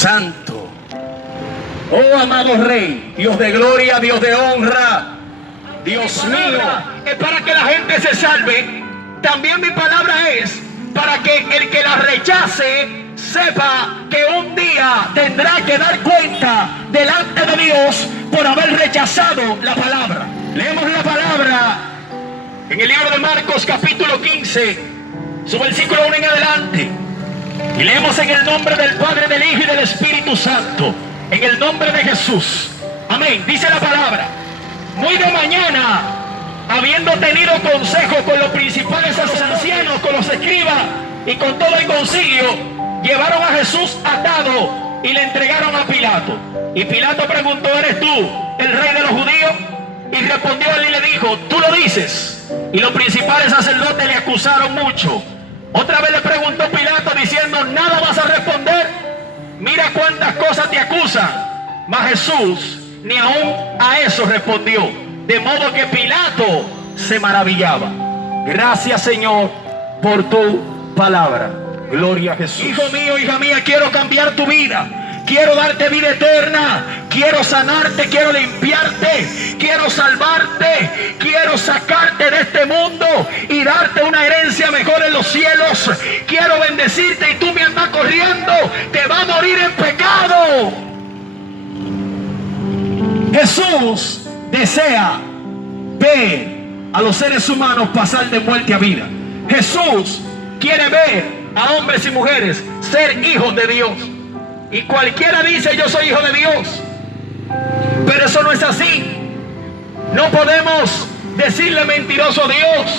Santo. Oh amado Rey, Dios de gloria, Dios de honra, Dios mío, es para que la gente se salve. También mi palabra es para que el que la rechace sepa que un día tendrá que dar cuenta delante de Dios por haber rechazado la palabra. Leemos la palabra en el libro de Marcos capítulo 15, su versículo 1 en adelante. Y leemos en el nombre del Padre, del Hijo y del Espíritu Santo. En el nombre de Jesús. Amén. Dice la palabra. Muy de mañana, habiendo tenido consejo con los principales, a los ancianos, con los escribas y con todo el concilio, llevaron a Jesús atado y le entregaron a Pilato. Y Pilato preguntó: ¿eres tú el rey de los judíos? Y respondió él y le dijo: tú lo dices. Y los principales sacerdotes le acusaron mucho. Otra vez le preguntó Pilato diciendo: ¿nada vas a responder? Mira cuántas cosas te acusan. Mas Jesús ni aún a eso respondió. De modo que Pilato se maravillaba. Gracias, Señor, por tu palabra. Gloria a Jesús. Hijo mío, hija mía, quiero cambiar tu vida. Quiero darte vida eterna. Quiero sanarte, quiero limpiarte, quiero salvarte, quiero sacarte de este mundo y darte una herencia mejor en los cielos. Quiero bendecirte y tú me andas corriendo. Te va a morir en pecado. Jesús desea ver a los seres humanos pasar de muerte a vida. Jesús quiere ver a hombres y mujeres ser hijos de Dios. Y cualquiera dice: yo soy hijo de Dios. Pero eso no es así. No podemos decirle mentiroso a Dios.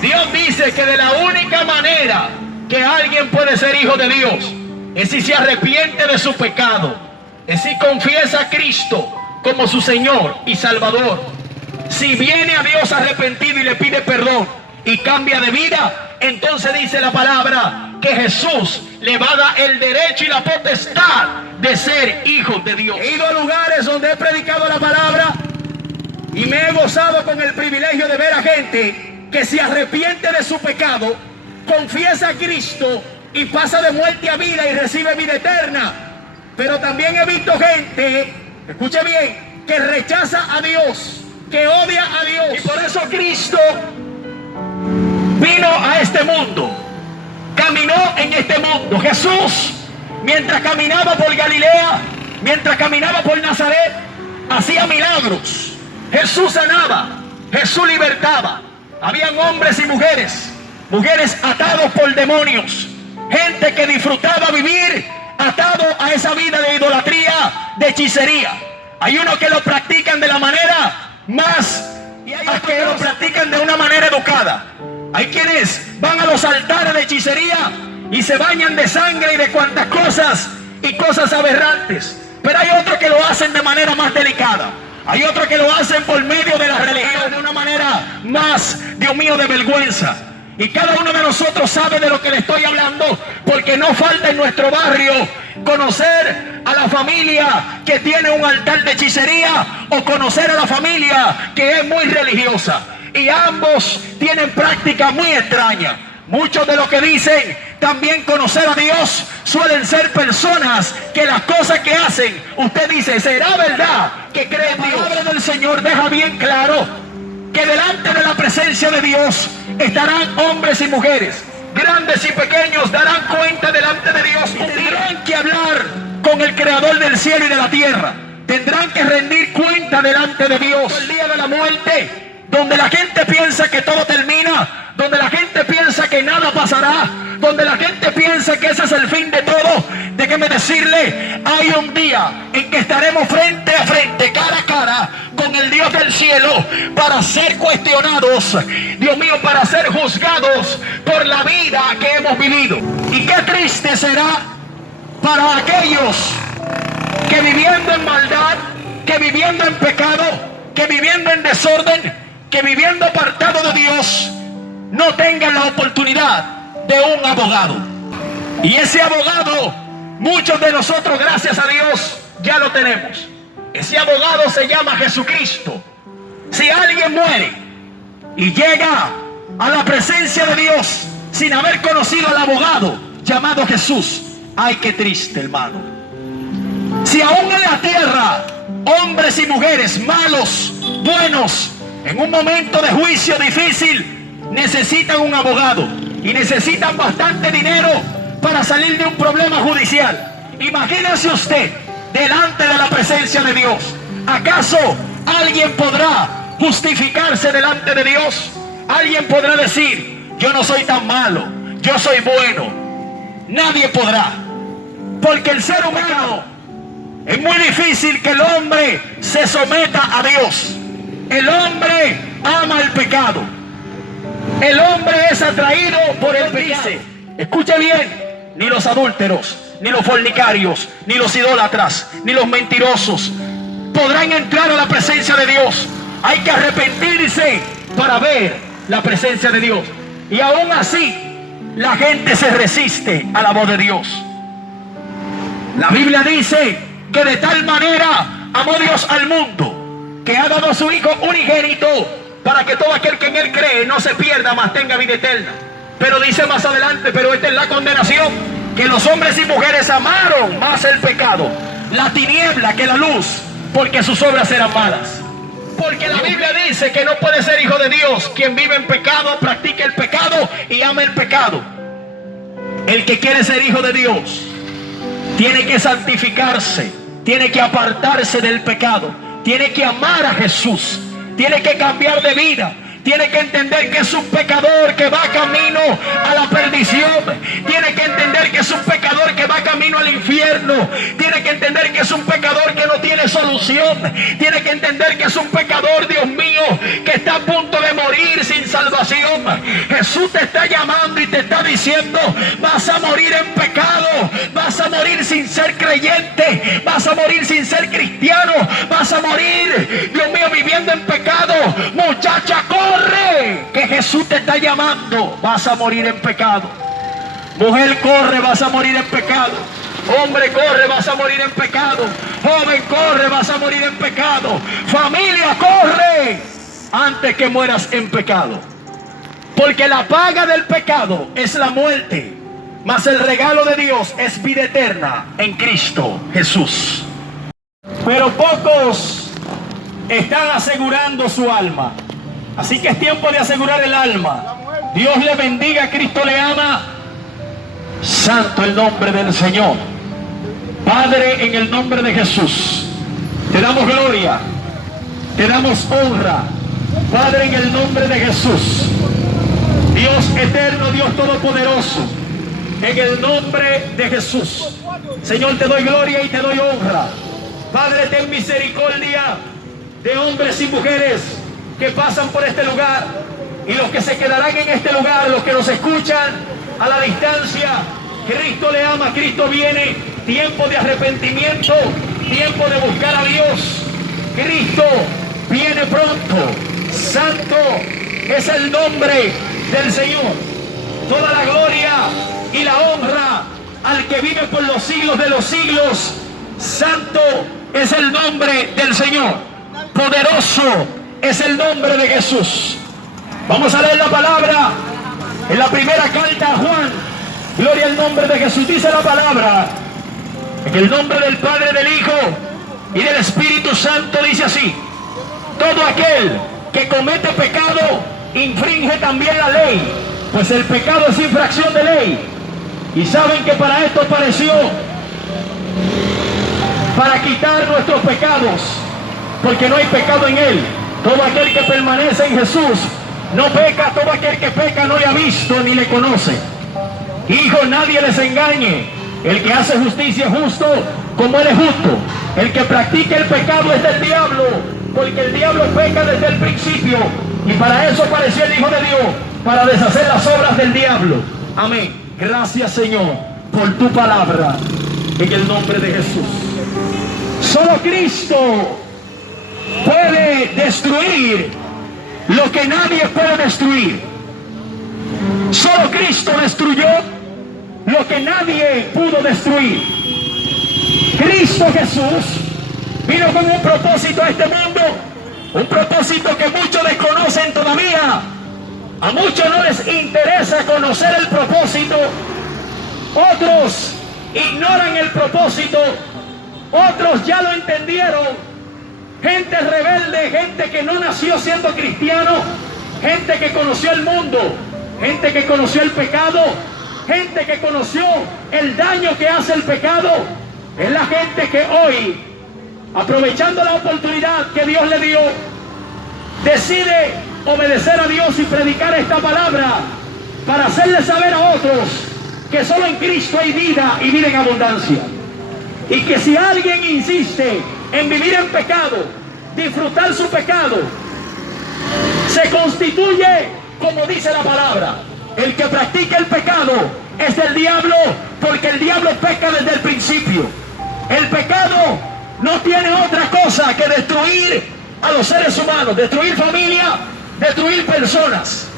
Dios dice que de la única manera que alguien puede ser hijo de Dios es si se arrepiente de su pecado, es si confiesa a Cristo como su Señor y Salvador. Si viene a Dios arrepentido y le pide perdón y cambia de vida, entonces dice la palabra que Jesús le va a dar el derecho y la potestad de ser hijo de Dios. He ido a lugares donde he predicado la palabra y me he gozado con el privilegio de ver a gente que se arrepiente de su pecado, confiesa a Cristo y pasa de muerte a vida y recibe vida eterna. Pero también he visto gente, escuche bien, que rechaza a Dios, que odia a Dios. Y por eso Cristo vino a este mundo, caminó en este mundo. Jesús, mientras caminaba por Galilea, mientras caminaba por Nazaret, hacía milagros. Jesús sanaba, Jesús libertaba. Habían hombres y mujeres, mujeres atados por demonios, gente que disfrutaba vivir atado a esa vida de idolatría, de hechicería. Hay unos que lo practican de la manera más y hay otros que lo practican de una manera educada. Hay quienes van a los altares de hechicería y se bañan de sangre y de cuantas cosas y cosas aberrantes. Pero hay otros que lo hacen de manera más delicada. Hay otros que lo hacen por medio de la religión de una manera más, Dios mío, de vergüenza. Y cada uno de nosotros sabe de lo que le estoy hablando, porque no falta en nuestro barrio conocer a la familia que tiene un altar de hechicería o conocer a la familia que es muy religiosa. Y ambos tienen prácticas muy extrañas. Muchos de los que dicen también conocer a Dios suelen ser personas que las cosas que hacen, usted dice, ¿será verdad que cree en Dios? La palabra del Señor deja bien claro que delante de la presencia de Dios estarán hombres y mujeres, grandes y pequeños, darán cuenta delante de Dios y tendrán que hablar con el Creador del cielo y de la tierra. Tendrán que rendir cuenta delante de Dios. El día de la muerte, donde la gente piensa que todo termina, donde la gente piensa que nada pasará, donde la gente piensa que ese es el fin de todo, déjeme decirle, hay un día en que estaremos frente a frente, cara a cara, con el Dios del cielo, para ser cuestionados, Dios mío, para ser juzgados por la vida que hemos vivido. Y qué triste será para aquellos que viviendo en maldad, que viviendo en pecado, que viviendo en desorden, que viviendo apartado de Dios, no tengan la oportunidad de un abogado. Y ese abogado, muchos de nosotros, gracias a Dios, ya lo tenemos. Ese abogado se llama Jesucristo. Si alguien muere y llega a la presencia de Dios sin haber conocido al abogado llamado Jesús, ay, qué triste, hermano. Si aún en la tierra, hombres y mujeres malos, buenos, en un momento de juicio difícil, necesitan un abogado y necesitan bastante dinero para salir de un problema judicial, imagínese usted delante de la presencia de Dios. ¿Acaso alguien podrá justificarse delante de Dios? ¿Alguien podrá decir, yo no soy tan malo, yo soy bueno? Nadie podrá, porque el ser humano, es muy difícil que el hombre se someta a Dios. El hombre ama el pecado. El hombre es atraído por el pecado. Escuche bien, ni los adúlteros, ni los fornicarios, ni los idólatras, ni los mentirosos podrán entrar a la presencia de Dios. Hay que arrepentirse para ver la presencia de Dios. Y aún así, la gente se resiste a la voz de Dios. La Biblia dice que de tal manera amó Dios al mundo, que ha dado a su Hijo unigénito, para que todo aquel que en Él cree no se pierda, mas tenga vida eterna. Pero dice más adelante, pero esta es la condenación, que los hombres y mujeres amaron más el pecado, la tiniebla, que la luz, porque sus obras eran malas. Porque la Biblia dice que no puede ser hijo de Dios quien vive en pecado, practica el pecado y ama el pecado. El que quiere ser hijo de Dios tiene que santificarse, tiene que apartarse del pecado, tiene que amar a Jesús, tiene que cambiar de vida, tiene que entender que es un pecador que va camino a la perdición, tiene que entender que es un pecador que va camino al infierno, tiene que entender que es un pecador que no tiene solución, tiene que entender que es un pecador, Dios mío, que está a punto de morir sin salvación. Jesús te está llamando y te está diciendo, vas a morir en pecado, vas a morir sin ser creyente, vas a morir sin ser cristiano, vas a morir, Dios mío, viviendo en pecado. Muchacha, corre, que Jesús te está llamando. Vas a morir en pecado. Mujer, corre, vas a morir en pecado. Hombre, corre, vas a morir en pecado. Joven, corre, vas a morir en pecado. Familia, corre antes que mueras en pecado. Porque la paga del pecado es la muerte, mas el regalo de Dios es vida eterna en Cristo Jesús. Pero pocos están asegurando su alma. Así que es tiempo de asegurar el alma. Dios le bendiga, Cristo le ama. Santo el nombre del Señor. Padre, en el nombre de Jesús, te damos gloria, te damos honra. Padre, en el nombre de Jesús, Dios eterno, Dios todopoderoso, en el nombre de Jesús, Señor, te doy gloria y te doy honra. Padre, ten misericordia de hombres y mujeres que pasan por este lugar y los que se quedarán en este lugar, los que nos escuchan a la distancia. Cristo le ama, Cristo viene. Tiempo de arrepentimiento, tiempo de buscar a Dios. Cristo viene pronto. Santo es el nombre del Señor. Toda la gloria y la honra al que vive por los siglos de los siglos. Santo es el nombre del Señor. Poderoso es el nombre de Jesús. Vamos a leer la palabra en la primera carta a Juan. Gloria al nombre de Jesús. Dice la palabra, en el nombre del Padre, del Hijo y del Espíritu Santo, dice así: todo aquel que comete pecado infringe también la ley, pues el pecado es infracción de ley. Y saben que para esto apareció, para quitar nuestros pecados, porque no hay pecado en él. Todo aquel que permanece en Jesús no peca. Todo aquel que peca no le ha visto ni le conoce. Hijos, nadie les engañe. El que hace justicia es justo como él es justo. El que practica el pecado es del diablo, porque el diablo peca desde el principio. Y para eso apareció el Hijo de Dios, para deshacer las obras del diablo. Amén. Gracias, Señor, por tu palabra, en el nombre de Jesús. Solo Cristo puede destruir lo que nadie puede destruir. Solo Cristo destruyó lo que nadie pudo destruir. Cristo Jesús vino con un propósito a este mundo, un propósito que muchos desconocen todavía. A muchos no les interesa conocer el propósito, otros ignoran el propósito, Otros ya lo entendieron. Gente rebelde, gente que no nació siendo cristiano, gente que conoció el mundo, gente que conoció el pecado, gente que conoció el daño que hace el pecado. Es la gente que hoy, aprovechando la oportunidad que Dios le dio, decide obedecer a Dios y predicar esta palabra para hacerle saber a otros que solo en Cristo hay vida y vida en abundancia. Y que si alguien insiste en vivir en pecado, disfrutar su pecado, se constituye, como dice la palabra, el que practica el pecado es del diablo, porque el diablo peca desde el principio. El pecado no tiene otra cosa que destruir a los seres humanos, destruir familia, destruir personas.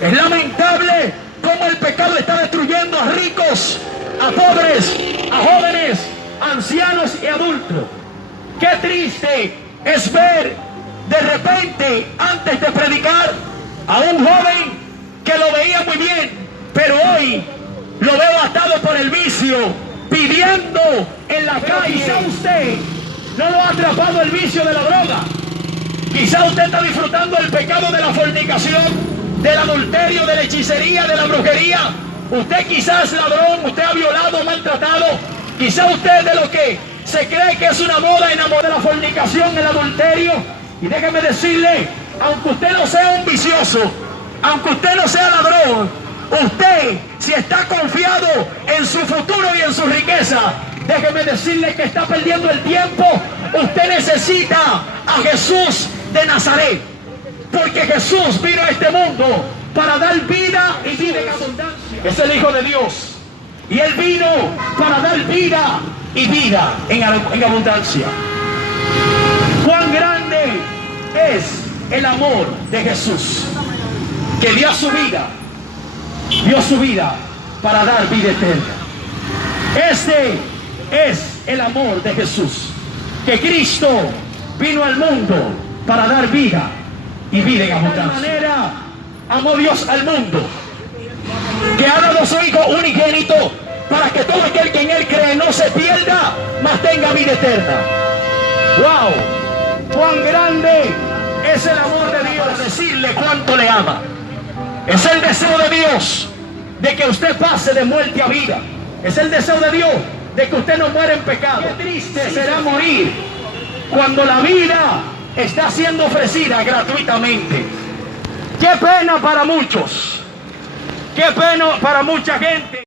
Es lamentable cómo el pecado está destruyendo a ricos, a pobres, a jóvenes, ancianos y adultos. Qué triste es ver de repente, antes de predicar, a un joven que lo veía muy bien, pero hoy lo veo atado por el vicio, pidiendo en la calle. Quizá usted no lo ha atrapado el vicio de la droga. Quizá usted está disfrutando el pecado de la fornicación, del adulterio, de la hechicería, de la brujería. Usted quizás es ladrón, usted ha violado, maltratado. Quizá usted es de lo que se cree que es una moda, enamorado de la fornicación, el adulterio. Y déjeme decirle, aunque usted no sea un vicioso, aunque usted no sea ladrón, usted, si está confiado en su futuro y en su riqueza, déjeme decirle que está perdiendo el tiempo. Usted necesita a Jesús de Nazaret, porque Jesús vino a este mundo para dar vida y vida en abundancia. Es el Hijo de Dios, y Él vino para dar vida y vida en abundancia. Cuán grande es el amor de Jesús, que dio su vida para dar vida eterna. Este es el amor de Jesús, que Cristo vino al mundo para dar vida y vida en abundancia. De manera amó Dios al mundo, que ha dado a su Hijo unigénito, para que todo aquel que en Él cree no se pierda, mas tenga vida eterna. ¡Wow! ¡Cuán grande es el amor de Dios! Para decirle cuánto le ama. Es el deseo de Dios de que usted pase de muerte a vida. Es el deseo de Dios de que usted no muera en pecado. Qué triste será morir cuando la vida está siendo ofrecida gratuitamente. Qué pena para muchos. Qué pena para mucha gente.